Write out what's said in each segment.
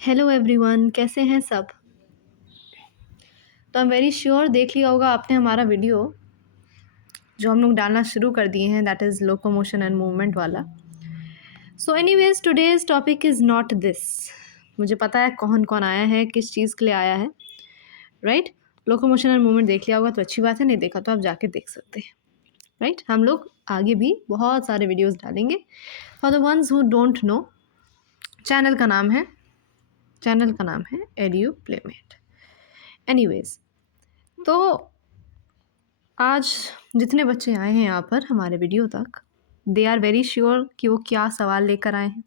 Hello everyone, कैसे हैं सब। तो आई एम वेरी श्योर देख लिया होगा आपने हमारा वीडियो जो हम लोग डालना शुरू कर दिए हैं, that is locomotion and movement वाला। So anyways today's topic is not this. मुझे पता है कौन कौन आया है, किस चीज़ के लिए आया है, राइट। लोकोमोशन एंड मूवमेंट देख लिया होगा तो अच्छी बात है, नहीं देखा तो आप जाके देख सकते हैं, राइट। हम लोग आगे भी बहुत सारे वीडियोज़ डालेंगे। For the ones who don't know, channel का नाम है एड्यू प्लेमेट। एनीवेज, तो आज जितने बच्चे आए हैं यहाँ पर हमारे वीडियो तक, दे आर वेरी श्योर कि वो क्या सवाल लेकर आए हैं।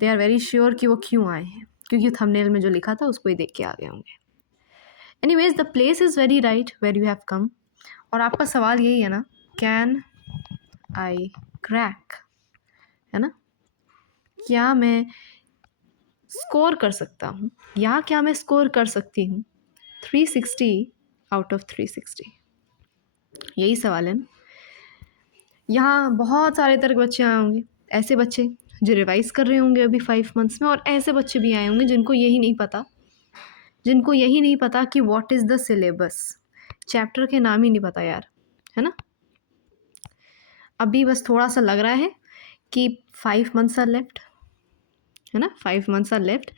दे आर वेरी श्योर कि वो क्यों आए हैं, क्योंकि थंबनेल में जो लिखा था उसको ही देख के आ गए होंगे। Anyways, the place is very right where you have come. और आपका सवाल यही है ना, कैन आई क्रैक, है ना। क्या मैं स्कोर कर सकता हूँ, या क्या मैं स्कोर कर सकती हूँ 360 आउट ऑफ 360, यही सवाल है ना। यहाँ बहुत सारे तरह के बच्चे आए होंगे, ऐसे बच्चे जो रिवाइज़ कर रहे होंगे अभी 5 मंथ्स में, और ऐसे बच्चे भी आए होंगे जिनको यही नहीं पता कि what is the syllabus. Chapter के नाम ही नहीं पता यार, है ना। अभी बस थोड़ा सा लग रहा है कि 5 मंथ्स आर लेफ्ट, है ना। 5 months are left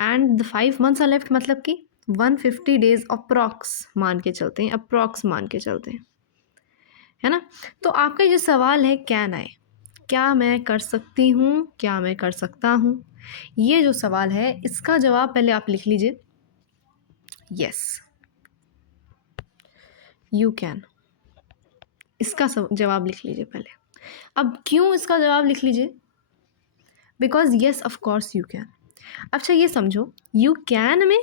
and the 5 months are left मतलब कि 150 डेज अप्रॉक्स मान के चलते हैं, है ना। तो आपका ये सवाल है कैन आई, क्या मैं कर सकती हूँ, क्या मैं कर सकता हूँ, ये जो सवाल है इसका जवाब पहले आप लिख लीजिए, यस यू कैन। इसका जवाब लिख लीजिए पहले। अब क्यों इसका जवाब लिख लीजिए, because yes of course you can. अच्छा ये समझो, यू कैन में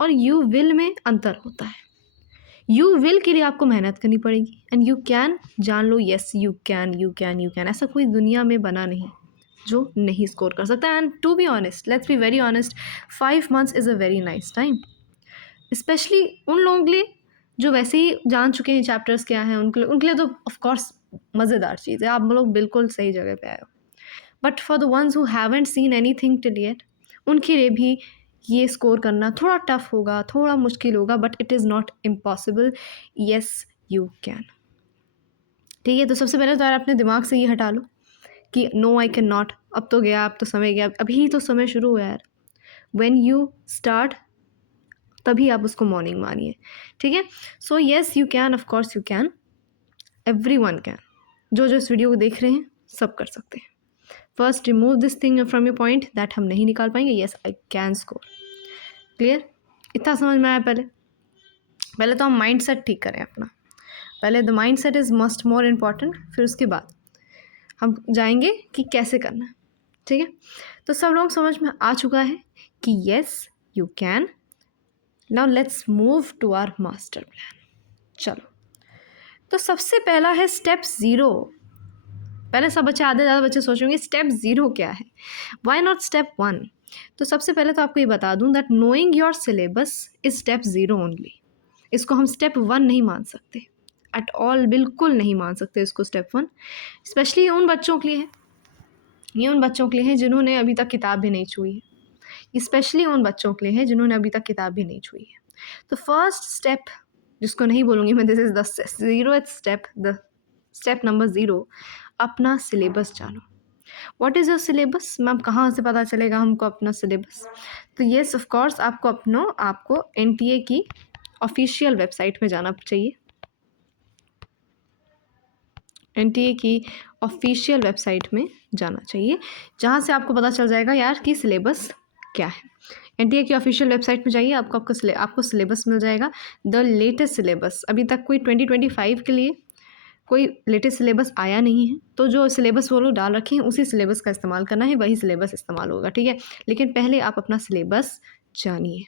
और यू विल में अंतर होता है। यू विल के लिए आपको मेहनत करनी पड़ेगी एंड यू कैन, जान लो यस यू कैन। ऐसा कोई दुनिया में बना नहीं जो नहीं स्कोर कर सकता। And to be honest, let's be very honest, 5 months is a very nice time, specially उन लोगों के लिए जो वैसे ही जान चुके हैं चैप्टर्स क्या हैं। उनके लिए तो ऑफकोर्स मज़ेदार चीज़ है, आप लोग बिल्कुल सही जगह पे आए हो। But for the ones who haven't seen any thing till yet, उनके लिए भी ये स्कोर करना थोड़ा टफ होगा, थोड़ा मुश्किल होगा, but it is not impossible. Yes you can. ठीक है, तो सबसे पहले तो यार अपने दिमाग से ये हटा लो कि नो आई कैन नॉट। अब तो गया, अब तो समय गया, अभी तो समय शुरू हुआ यार। व्हेन यू स्टार्ट तभी आप उसको मॉर्निंग मानिए, ठीक है। So yes you can, of course you can, everyone can. जो जो इस वीडियो को देख रहे हैं सब कर सकते हैं। First remove this thing from your point that हम नहीं निकाल पाएंगे, yes I can score. Clear, इतना समझ में आया। पहले तो हम माइंड सेट ठीक करें अपना, पहले the mind set is must more important, फिर उसके बाद हम जाएंगे कि कैसे करना है, ठीक है। तो सब लोग समझ में आ चुका है कि yes you can. Now let's move to our master plan. चलो, तो सबसे पहला है स्टेप 0। पहले सब बच्चे, आधे ज़्यादा बच्चे सोचेंगे स्टेप 0 क्या है, वाई नॉट स्टेप 1। तो सबसे पहले तो आपको ये बता दूं that knowing your syllabus is step 0 only. इसको हम स्टेप 1 नहीं मान सकते एट ऑल, बिल्कुल नहीं मान सकते इसको स्टेप 1। स्पेशली उन बच्चों के लिए है, ये उन बच्चों के लिए है जिन्होंने अभी तक किताब भी नहीं छुई है, स्पेशली उन बच्चों के लिए है जिन्होंने अभी तक किताब भी नहीं छुई है। तो फर्स्ट स्टेप, जिसको नहीं बोलूँगी मैं, this is the 0th step, the step number 0, अपना सिलेबस जानो। What is your syllabus ma'am, कहाँ से पता चलेगा हमको अपना सिलेबस। तो येस ऑफ कोर्स आपको NTA की ऑफिशियल वेबसाइट में जाना चाहिए। NTA की ऑफिशियल वेबसाइट में जाना चाहिए, जहाँ से आपको पता चल जाएगा यार कि सिलेबस क्या है। NTA की ऑफिशियल वेबसाइट में जाइए, आपको सिलेबस मिल जाएगा, द लेटेस्ट सिलेबस। अभी तक कोई 2025 के लिए कोई लेटेस्ट सिलेबस आया नहीं है, तो जो सिलेबस वो लोग डाल रखे हैं उसी सिलेबस का इस्तेमाल करना है, वही सिलेबस इस्तेमाल होगा, ठीक है। लेकिन पहले आप अपना सिलेबस जानिए,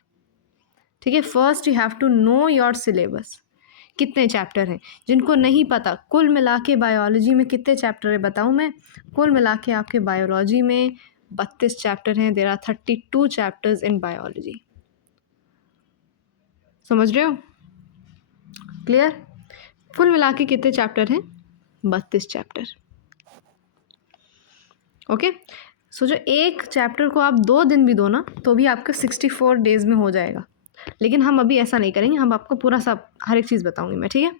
ठीक है। First you have to know your syllabus. कितने चैप्टर हैं, जिनको नहीं पता, कुल मिला के बायोलॉजी में कितने चैप्टर है बताऊँ मैं। कुल मिला के आपके बायोलॉजी में 32 चैप्टर हैं। There are 32 chapters in biology. समझ रहे हो, क्लियर। कुल मिला के कितने चैप्टर हैं, 32 चैप्टर, ओके। सो जो एक चैप्टर को आप 2 दिन भी दो ना तो भी आपका 64 डेज़ में हो जाएगा। लेकिन हम अभी ऐसा नहीं करेंगे, हम आपको पूरा सब हर एक चीज़ बताऊँगी मैं, ठीक है?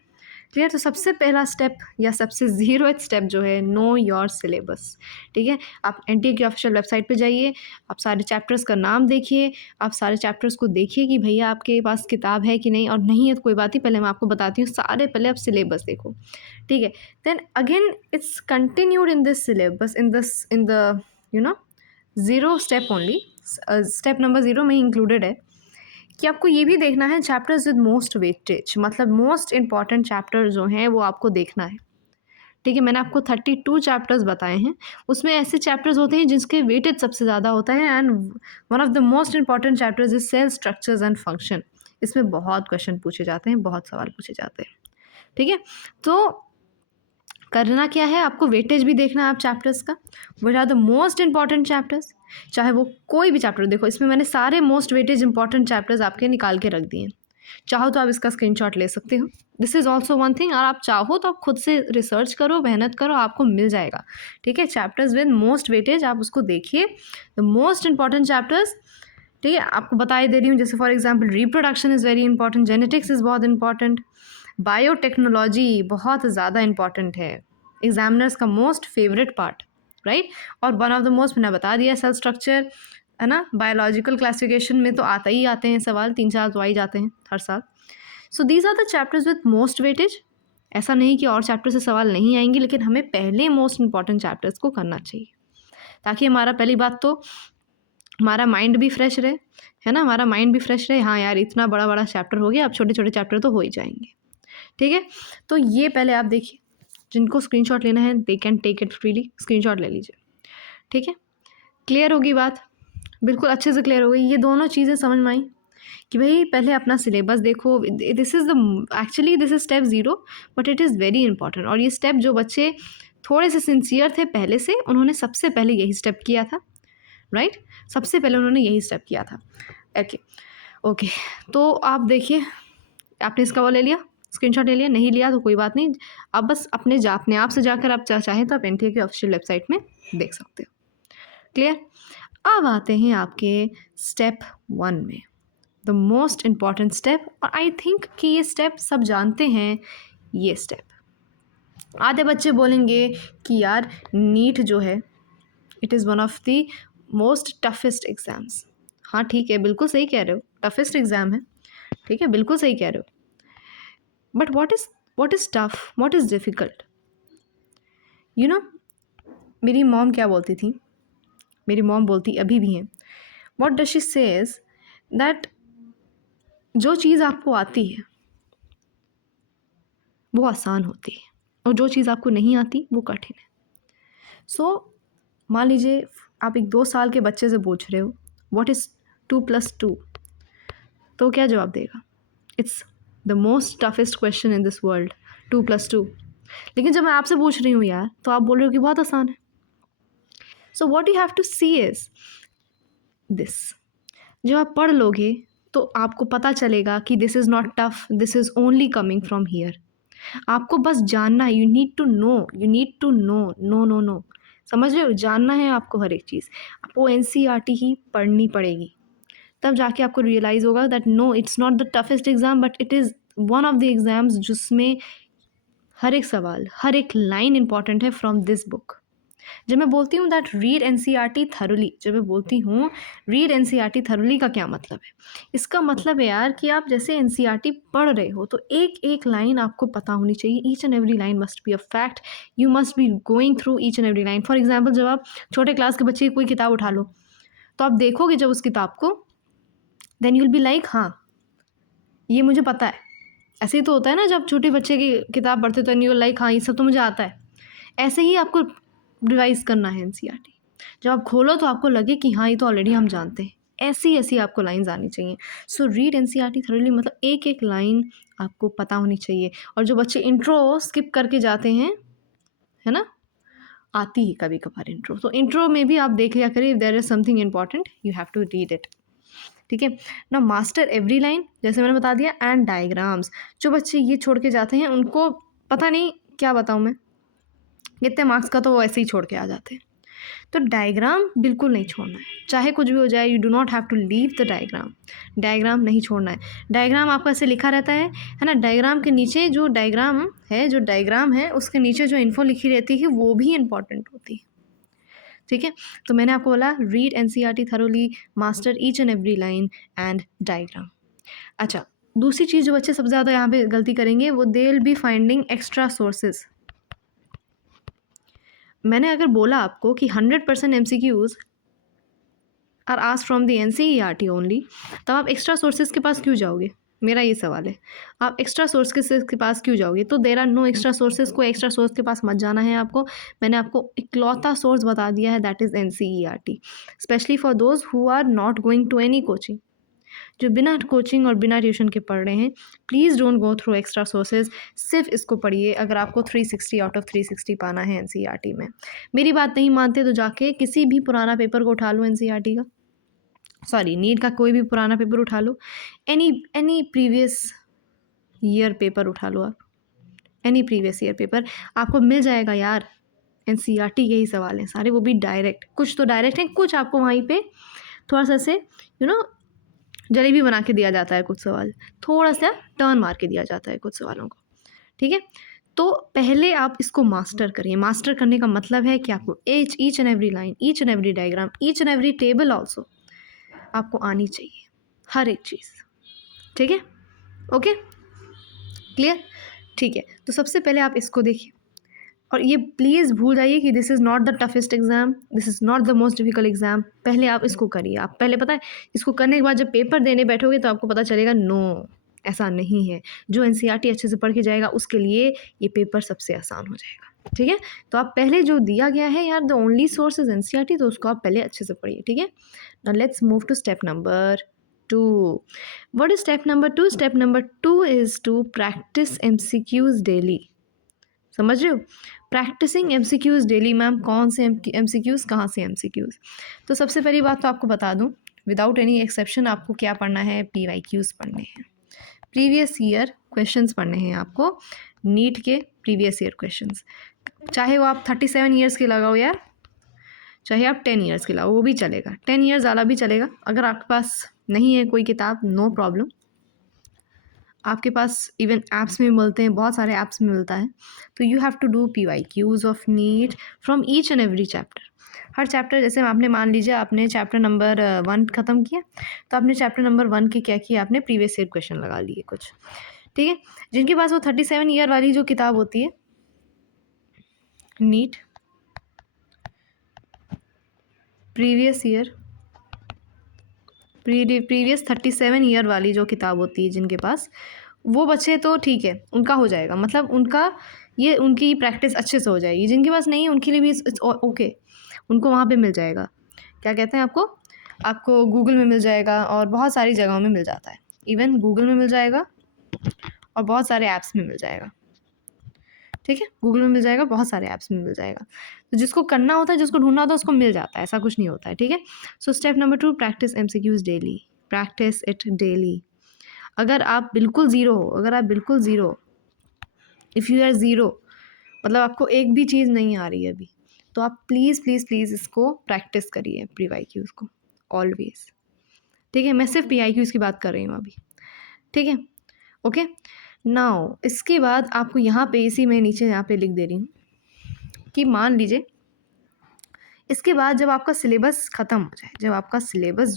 क्लियर? तो सबसे पहला स्टेप या सबसे 0th स्टेप जो है, नो योर सिलेबस, ठीक है? आप एनटीए की ऑफिशियल वेबसाइट पे जाइए, आप सारे चैप्टर्स का नाम देखिए, आप सारे चैप्टर्स को देखिए कि भैया आपके पास किताब है कि नहीं, और नहीं है तो कोई बात नहीं, पहले मैं आपको बताती हूँ, सारे पहले आप सिलेबस देखो, ठीक है? Then again it's continued in this syllabus in the you know 0 step only, step number 0 में ही इंक्लूडेड है कि आपको ये भी देखना है चैप्टर्स विद मोस्ट वेटेज, मतलब मोस्ट इंपॉर्टेंट चैप्टर जो हैं वो आपको देखना है, ठीक है? मैंने आपको 32 चैप्टर्स बताए हैं, उसमें ऐसे चैप्टर्स होते हैं जिसके वेटेज सबसे ज़्यादा होता है, and one of the most important chapters is cell structures and function. इसमें बहुत क्वेश्चन पूछे जाते हैं, बहुत सवाल पूछे जाते हैं, ठीक है? तो करना क्या है, आपको वेटेज भी देखना है आप चैप्टर्स का, what are the most important chapters, चाहे वो कोई भी चैप्टर देखो, इसमें मैंने सारे मोस्ट वेटेज इंपॉर्टेंट चैप्टर्स आपके निकाल के रख दिए हैं। चाहो तो आप इसका स्क्रीनशॉट ले सकते हो, this is also one thing, और आप चाहो तो आप खुद से रिसर्च करो, मेहनत करो, आपको मिल जाएगा, ठीक है? चैप्टर्स विद मोस्ट वेटेज आप उसको देखिए, द मोस्ट इंपॉर्टेंट चैप्टर्स, ठीक है? आपको बता दे रही हूँ, जैसे for example reproduction is very important, genetics is बहुत इंपॉर्टेंट, बायोटेक्नोलॉजी बहुत ज़्यादा इंपॉर्टेंट है, एग्जामिनर्स का मोस्ट फेवरेट पार्ट, राइट? और वन ऑफ द मोस्ट मैंने बता दिया, सेल स्ट्रक्चर, है ना? बायोलॉजिकल क्लासिफिकेशन में तो आता ही आते हैं सवाल, 3-4 तो आ ही जाते हैं हर साल। So these are the chapters with most weightage. ऐसा नहीं कि और चैप्टर से सवाल नहीं आएंगे, लेकिन हमें पहले मोस्ट इंपॉर्टेंट चैप्टर्स को करना चाहिए, ताकि हमारा पहली बात तो हमारा माइंड भी फ्रेश रहे, है ना? हमारा माइंड भी फ्रेश रहे, हाँ यार इतना बड़ा बड़ा चैप्टर हो गया, अब छोटे छोटे चैप्टर तो हो ही जाएंगे, ठीक है? तो ये पहले आप देखिए, जिनको स्क्रीनशॉट लेना है they can take it freely, screenshot ले लीजिए, ठीक है? क्लियर होगी बात, बिल्कुल अच्छे से क्लियर हो गई। ये दोनों चीज़ें समझ में आई कि भाई पहले अपना सिलेबस देखो, this is the actually this is step 0, but it is very important, और ये स्टेप जो बच्चे थोड़े से सिंसियर थे पहले से, उन्होंने सबसे पहले यही स्टेप किया था, राइट? सबसे पहले उन्होंने यही स्टेप किया था। ओके ओके, तो आप देखिए, आपने इसका वो ले लिया, स्क्रीनशॉट ले लिया, नहीं लिया तो कोई बात नहीं, आप बस अपने आप से जाकर आप चाहें तो आप एनटीए की ऑफिशियल वेबसाइट में देख सकते हो, क्लियर? अब आते हैं आपके स्टेप 1 में, द मोस्ट इम्पॉर्टेंट स्टेप, और आई थिंक कि ये स्टेप सब जानते हैं। ये स्टेप आधे बच्चे बोलेंगे कि यार नीट जो है it is one of the most toughest exams. हाँ ठीक है, बिल्कुल सही कह रहे हो, टफेस्ट एग्ज़ाम है, ठीक है, बिल्कुल सही कह रहे हो, but what is tough, what is difficult, you know? मेरी मॉम क्या बोलती थी, मेरी मॉम बोलती अभी भी हैं, what does she says that जो चीज़ आपको आती है वो आसान होती है, और जो चीज़ आपको नहीं आती वो कठिन है। सो मान लीजिए आप एक 2 साल के बच्चे से पूछ रहे हो what is 2+2, तो क्या जवाब देगा? It's the most toughest question in this world, 2+2। लेकिन जब मैं आपसे पूछ रही हूँ यार, तो आप बोल रहे हो कि बहुत आसान है। So what you have to see is this, जब आप पढ़ लोगे तो आपको पता चलेगा कि this is not tough, this is only coming from here. आपको बस जानना है, you need to know, you need to know, no no no, समझ रहे हो? जानना है आपको हर एक चीज़, आपको एनसीईआरटी ही पढ़नी पड़ेगी, तब जाके आपको रियलाइज़ होगा that no it's not the toughest exam, but it is one of the exams जिसमें हर एक सवाल, हर एक लाइन इंपॉर्टेंट है फ्रॉम दिस बुक। जब मैं बोलती हूँ दैट रीड एनसीईआरटी थरोली, जब मैं बोलती हूँ रीड एनसीईआरटी थरोली का क्या मतलब है? इसका मतलब है यार कि आप जैसे एनसीईआरटी पढ़ रहे हो तो एक एक लाइन आपको पता होनी चाहिए, each and every line must be a fact, you must be going through each and every line. For example, जब आप छोटे क्लास के बच्चे की कोई किताब उठा लो तो आप देखोगे जब उस किताब को, then you will be like हाँ ये मुझे पता है। ऐसे ही तो होता है ना, जब छोटे बच्चे की किताब पढ़ते तो यू लाइक हाँ ये सब तो मुझे आता है। ऐसे ही आपको रिवाइज करना है एनसीईआरटी, जब आप खोलो तो आपको लगे कि हाँ ये तो ऑलरेडी हम जानते हैं। ऐसी ऐसी आपको लाइंस आनी चाहिए। सो रीड एनसीईआरटी थॉरोली मतलब एक एक लाइन आपको पता होनी चाहिए। और जो बच्चे इंट्रो स्किप करके जाते हैं, है ना, आती है कभी कभार इंट्रो, तो इंट्रो में भी आप देख लिया करिए, if there is something important you have to read it, ठीक है ना। मास्टर एवरी लाइन, जैसे मैंने बता दिया, एंड डायग्राम्स। जो बच्चे ये छोड़ के जाते हैं उनको पता नहीं क्या बताऊँ मैं, कितने मार्क्स का तो वो ऐसे ही छोड़ के आ जाते हैं। तो डायग्राम बिल्कुल नहीं छोड़ना है, चाहे कुछ भी हो जाए, you do not have to leave the diagram. Diagram नहीं छोड़ना है। डायग्राम आपका ऐसे लिखा रहता है ना, डायग्राम के नीचे जो डायग्राम है उसके नीचे जो इन्फो लिखी रहती है वो भी इंपॉर्टेंट होती है, ठीक है। तो मैंने आपको बोला read NCERT thoroughly, master each and every line and diagram. अच्छा, दूसरी चीज़ जो बच्चे सबसे ज़्यादा यहाँ पे गलती करेंगे वो they will be finding extra sources. मैंने अगर बोला आपको कि 100% MCQs are asked from the NCERT only, तब आप एक्स्ट्रा सोर्सेज के पास क्यों जाओगे? मेरा ये सवाल है, आप एक्स्ट्रा सोर्सेज के पास क्यों जाओगे? तो there are no extra sources, कोई एक्स्ट्रा सोर्स के पास मत जाना है आपको। मैंने आपको इकलौता सोर्स बता दिया है, that is NCERT, specially for those who are not going to any coaching. जो बिना कोचिंग और बिना ट्यूशन के पढ़ रहे हैं, please don't go through extra sources, सिर्फ इसको पढ़िए अगर आपको 360 आउट ऑफ 360 पाना है NCERT में। मेरी बात नहीं मानते तो जाके किसी भी पुराना पेपर को उठा लो, NCERT का, सॉरी नीट का कोई भी पुराना पेपर उठा लो, एनी प्रीवियस ईयर पेपर उठा लो आप, एनी प्रीवियस ईयर पेपर आपको मिल जाएगा यार। NCERT के ही सवाल हैं सारे, वो भी डायरेक्ट, कुछ तो डायरेक्ट हैं, कुछ आपको वहीं पे थोड़ा सा से जलेबी बना के दिया जाता है, कुछ सवाल थोड़ा सा टर्न मार के दिया जाता है कुछ सवालों को, ठीक है। तो पहले आप इसको मास्टर करिए। मास्टर करने का मतलब है कि आपको each and every line, each and every diagram, each and every table also आपको आनी चाहिए, हर एक चीज़, ठीक है। ओके, क्लियर, ठीक है। तो सबसे पहले आप इसको देखिए, और ये प्लीज़ भूल जाइए कि this is not the toughest exam, this is not the most difficult exam. पहले आप इसको करिए। आप पहले, पता है, इसको करने के बाद जब पेपर देने बैठोगे तो आपको पता चलेगा नो, ऐसा नहीं है। जो NCERT अच्छे से पढ़ के जाएगा उसके लिए ये पेपर सबसे आसान हो जाएगा, ठीक है। तो आप पहले जो दिया गया है यार, the only source is NCERT, तो उसको आप पहले अच्छे से पढ़िए, ठीक है। Now let's move to step number 2. What is step number 2? Step number 2 is to practice MCQs daily. समझ रहे हो? Practising MCQs daily. मैम कौन से MCQs, कहाँ से MCQs? तो सबसे पहली बात तो आपको बता दूँ, विदाउट एनी एक्सेप्शन आपको क्या पढ़ना है? PYQs पढ़ने हैं, प्रीवियस ईयर क्वेश्चंस पढ़ने हैं आपको, नीट के प्रीवियस ईयर क्वेश्चंस। चाहे वो आप 37 ईयर्स के लगाओ यार, चाहे आप 10 ईयर्स के लगाओ, वो भी चलेगा, 10 ईयर्स वाला भी चलेगा। अगर आपके पास नहीं है कोई किताब, नो प्रॉब्लम, आपके पास इवन ऐप्स में मिलते हैं, बहुत सारे ऐप्स में मिलता है। तो you have to do PYQs of NEET from each and every chapter. हर चैप्टर, जैसे आपने मान लीजिए आपने चैप्टर नंबर 1 ख़त्म किया, तो आपने चैप्टर नंबर 1 के क्या किया, आपने प्रीवियस ईयर क्वेश्चन लगा लिए कुछ, ठीक है। जिनके पास वो 37 ईयर वाली जो किताब होती है, नीट प्रीवियस 37 ईयर वाली जो किताब होती है जिनके पास, वो बच्चे तो ठीक है, उनका हो जाएगा, मतलब उनकी प्रैक्टिस अच्छे से हो जाएगी। जिनके पास नहीं है उनके लिए भी इट्स ओके, उनको वहाँ पे मिल जाएगा, क्या कहते हैं, आपको गूगल में मिल जाएगा और बहुत सारी जगहों में मिल जाता है। इवन गूगल में मिल जाएगा और बहुत सारे ऐप्स में मिल जाएगा, ठीक है। गूगल में मिल जाएगा, बहुत सारे ऐप्स में मिल जाएगा। तो जिसको करना होता है, जिसको ढूंढना होता है, उसको मिल जाता है, ऐसा कुछ नहीं होता है, ठीक है। So step number 2, practice MCQs daily, practice it daily. अगर आप बिल्कुल ज़ीरो हो, इफ़ यू आर ज़ीरो, मतलब आपको एक भी चीज़ नहीं आ रही है अभी, तो आप प्लीज़ इसको प्रैक्टिस करिए, PYQs को ऑलवेज, ठीक है। मैं सिर्फ PYQs की बात कर रही हूँ अभी, ठीक है। ओके, नाउ इसके बाद आपको यहाँ पे, इसी में नीचे यहाँ पे लिख दे रही हूँ कि मान लीजिए इसके बाद जब आपका सिलेबस ख़त्म हो जाए, जब आपका सिलेबस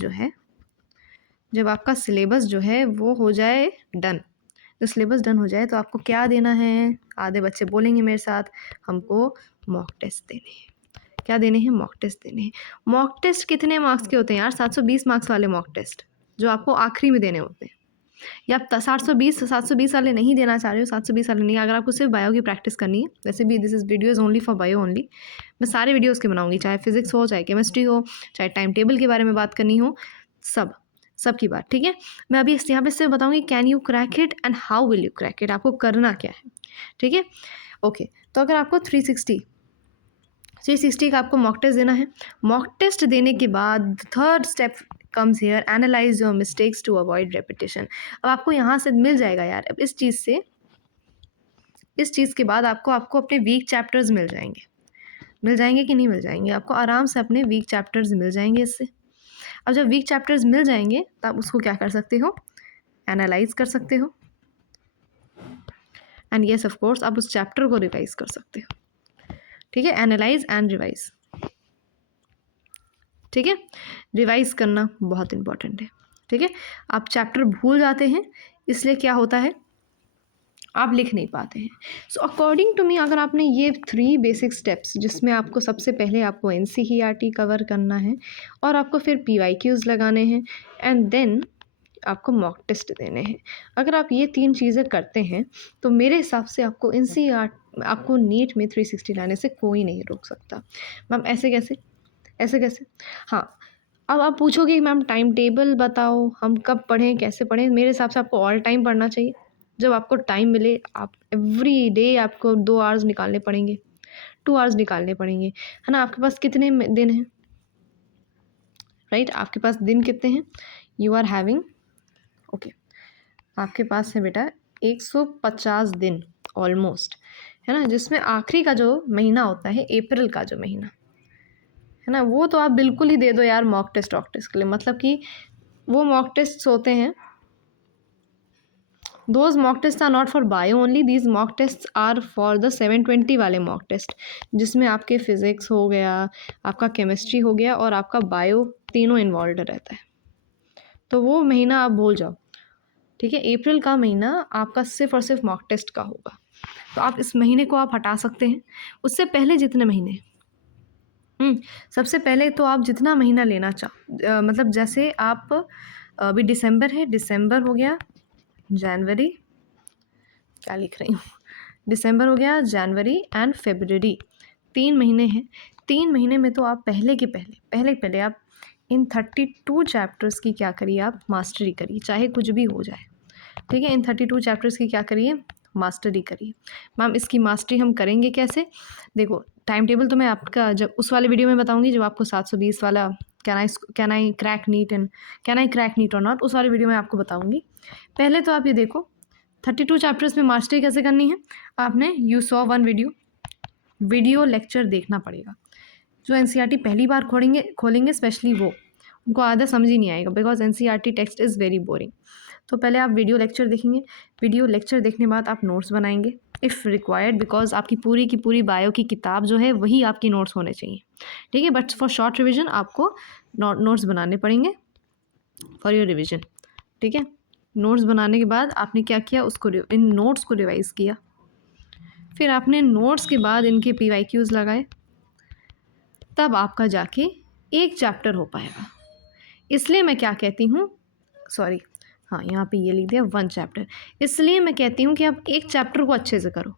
जो है वो हो जाए डन, तो सिलेबस डन हो जाए तो आपको क्या देना है? आधे बच्चे बोलेंगे मेरे साथ, हमको मॉक टेस्ट देने हैं। क्या देने हैं? मॉक टेस्ट देने हैं। मॉक टेस्ट कितने मार्क्स के होते हैं यार? 720 मार्क्स वाले मॉक टेस्ट जो आपको आखिरी में देने होते हैं। या आप 720 वाले नहीं देना चाह रहे हो, 720 वाले नहीं, अगर आपको सिर्फ बायो की प्रैक्टिस करनी है, वैसे भी this is videos only for bio only, मैं सारे वीडियोज़ के बनाऊँगी, चाहे फिजिक्स हो, चाहे केमिस्ट्री हो, चाहे टाइम टेबल के बारे में बात करनी हो, सब की बात, ठीक है। मैं अभी यहाँ पे सिर्फ बताऊँगी can you crack it and how will you crack it, आपको करना क्या है, ठीक है। ओके, तो अगर आपको 360 का आपको मॉक टेस्ट देना है, मॉक टेस्ट देने के बाद third step comes here, analyse your mistakes to avoid repetition. अब आपको यहाँ से मिल जाएगा यार, अब इस चीज़ के बाद आपको अपने वीक चैप्टर्स मिल जाएंगे। मिल जाएंगे कि नहीं मिल जाएंगे? आपको आराम से अपने वीक चैप्टर्स मिल जाएंगे इससे। अब जब वीक चैप्टर्स मिल जाएंगे तब उसको क्या कर सकते हो, एनालाइज कर सकते हो, एंड येस ऑफ कोर्स आप उस चैप्टर को रिवाइज कर सकते हो। ठीक है, एनालाइज एंड रिवाइज। ठीक है, रिवाइज करना बहुत इंपॉर्टेंट है। ठीक है, आप चैप्टर भूल जाते हैं, इसलिए क्या होता है, आप लिख नहीं पाते हैं। सो अकॉर्डिंग टू मी, अगर आपने ये 3 बेसिक स्टेप्स, जिसमें आपको सबसे पहले आपको एनसीईआरटी कवर करना है और आपको फिर पीवाईक्यूज लगाने हैं एंड देन आपको मॉक टेस्ट देने हैं, अगर आप ये 3 चीज़ें करते हैं तो मेरे हिसाब से आपको आपको नीट में 360 लाने से कोई नहीं रोक सकता। मैम ऐसे कैसे, ऐसे कैसे? हाँ, अब आप पूछोगे कि मैम टाइम टेबल बताओ, हम कब पढ़ें, कैसे पढ़ें? मेरे हिसाब से आपको ऑल टाइम पढ़ना चाहिए। जब आपको टाइम मिले, आप एवरी डे आपको 2 आवर्स निकालने पड़ेंगे, 2 आवर्स निकालने पड़ेंगे, है ना? आपके पास कितने दिन हैं, राइट? आपके पास दिन कितने हैं? यू आर हैविंग, ओके, आपके पास है बेटा 150 दिन ऑलमोस्ट, है ना? जिसमें आखिरी का जो महीना होता है, अप्रैल का जो महीना, है ना, वो तो आप बिल्कुल ही दे दो यार मॉक टेस्ट वॉक टेस्ट के लिए। मतलब कि वो मॉक टेस्ट होते हैं, those mock test are not for bio only, these mock test are for the 720 वाले मॉक टेस्ट, जिसमें आपके फिजिक्स हो गया, आपका केमिस्ट्री हो गया और आपका बायो, तीनों इन्वॉल्व रहता है। तो वो महीना आप भूल जाओ। ठीक है, अप्रैल का महीना आपका सिर्फ और सिर्फ मॉक टेस्ट का होगा, तो आप इस महीने को आप हटा सकते हैं। उससे पहले जितने महीने, सबसे पहले तो आप जितना महीना लेना मतलब जैसे आप अभी दिसंबर है, दिसंबर हो गया, जनवरी, क्या लिख रही हूँ, दिसंबर हो गया, जनवरी एंड फरवरी, 3 महीने हैं। 3 महीने में तो आप पहले आप इन 32 चैप्टर्स की क्या करिए, आप मास्टरी करिए, चाहे कुछ भी हो जाए। ठीक है, इन 32 चैप्टर्स की क्या करिए, मास्टरी करिए। मैम इसकी मास्टरी हम करेंगे कैसे? देखो, टाइम टेबल तो मैं आपका जब उस वाले वीडियो में बताऊंगी, जब आपको 720 वाला कैन आई क्रैक नीट और नॉट, उस वाले वीडियो में आपको बताऊंगी। पहले तो आप ये देखो 32 चैप्टर्स में मास्टरी कैसे करनी है। आपने you saw one video lecture देखना पड़ेगा। जो एनसीईआरटी पहली बार खोलेंगे स्पेशली वो, उनको आधा समझ ही नहीं आएगा, because NCERT text is very boring. तो पहले आप वीडियो लेक्चर देखेंगे, वीडियो लेक्चर देखने बाद आप नोट्स बनाएंगे इफ़ रिक्वायर्ड, बिकॉज आपकी पूरी की पूरी बायो की किताब जो है वही आपकी नोट्स होने चाहिए। ठीक है, बट फॉर शॉर्ट रिविजन आपको नोट्स बनाने पड़ेंगे फॉर योर रिविजन। ठीक है, नोट्स बनाने के बाद आपने क्या किया, उसको इन नोट्स को रिवाइज़ किया, फिर आपने नोट्स के बाद इनके पीवाईक्यूज लगाए, तब आपका जाके एक चैप्टर हो पाएगा। इसलिए मैं क्या कहती हूँ, सॉरी, हाँ यहाँ पे ये लिख दिया 1 चैप्टर, इसलिए मैं कहती हूँ कि आप एक चैप्टर को अच्छे से करो।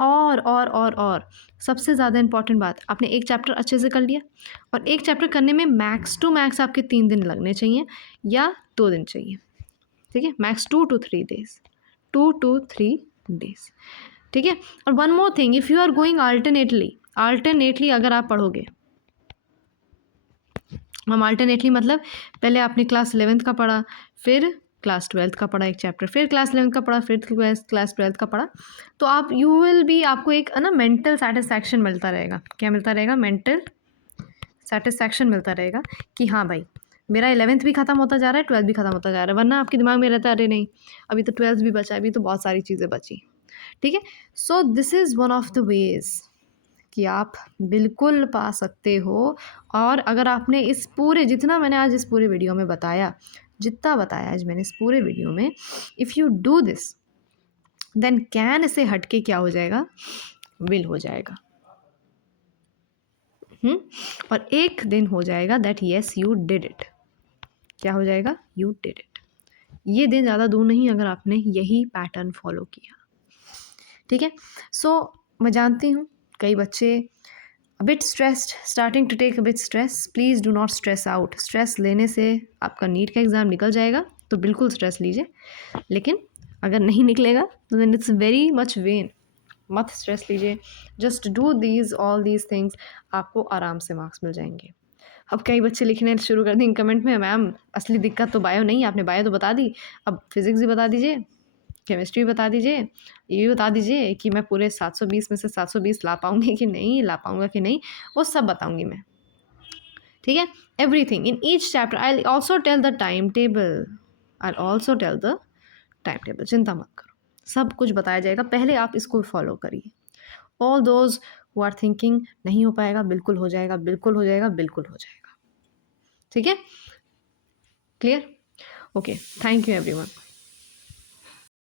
और सबसे ज़्यादा इंपॉर्टेंट बात, आपने एक चैप्टर अच्छे से कर लिया, और एक चैप्टर करने में मैक्स टू मैक्स आपके 3 दिन लगने चाहिए या 2 दिन चाहिए। ठीक है, max 2 to 3 days, 2 to 3 days। ठीक है, और one more thing, if you are going alternately अगर आप पढ़ोगे, हम अल्टरनेटली मतलब पहले आपने क्लास 11th का पढ़ा, फिर क्लास 12th का पढ़ा एक चैप्टर, फिर क्लास 11th का पढ़ा, फिर क्लास 12th का पढ़ा, तो आप यू विल बी, आपको एक ना मेंटल सेटिस्फैक्शन मिलता रहेगा। क्या मिलता रहेगा? मेंटल सेटिस्फैक्शन मिलता रहेगा कि हाँ भाई, मेरा 11th भी ख़त्म होता जा रहा है, 12th भी ख़त्म होता जा रहा है। वरना आपके दिमाग में रहता है अरे नहीं, अभी तो 12th भी बचा, अभी तो बहुत सारी चीज़ें बची। ठीक है, so this is one of the ways कि आप बिल्कुल पा सकते हो। और अगर आपने इस पूरे, जितना मैंने आज इस पूरे वीडियो में बताया, जितना बताया आज मैंने इस पूरे वीडियो में, if you do this then can से हट के क्या हो जाएगा, विल हो जाएगा। और एक दिन हो जाएगा that yes you did it. क्या हो जाएगा? You did it. ये दिन ज़्यादा दूर नहीं अगर आपने यही पैटर्न फॉलो किया। ठीक है, सो मैं जानती हूँ कई बच्चे a bit stressed, starting to take a bit stress, please do not stress out। Stress लेने से आपका नीट का एग्ज़ाम निकल जाएगा, तो बिल्कुल स्ट्रेस लीजिए, लेकिन अगर नहीं निकलेगा तो then it's very much vain, मत स्ट्रेस लीजिए, just do all these things, आपको आराम से मार्क्स मिल जाएंगे। अब कई बच्चे लिखने शुरू कर देंगे कमेंट में, मैम असली दिक्कत तो बायो नहीं, आपने बायो तो बता दी, अब फिज़िक्स भी बता दीजिए। केमिस्ट्री बता दीजिए, ये भी बता दीजिए कि मैं पूरे 720 में से 720 ला पाऊँगी कि नहीं, ला पाऊँगा कि नहीं, वो सब बताऊँगी मैं। ठीक है? Everything in each chapter I will also tell the time table, I will also tell the time table, चिंता मत करो, सब कुछ बताया जाएगा, पहले आप इसको फॉलो करिए। All those who are thinking नहीं हो पाएगा, बिल्कुल हो जाएगा, बिल्कुल हो जाएगा, बिल्कुल हो जाएगा। ठीक है? Clear? Okay, thank you everyone.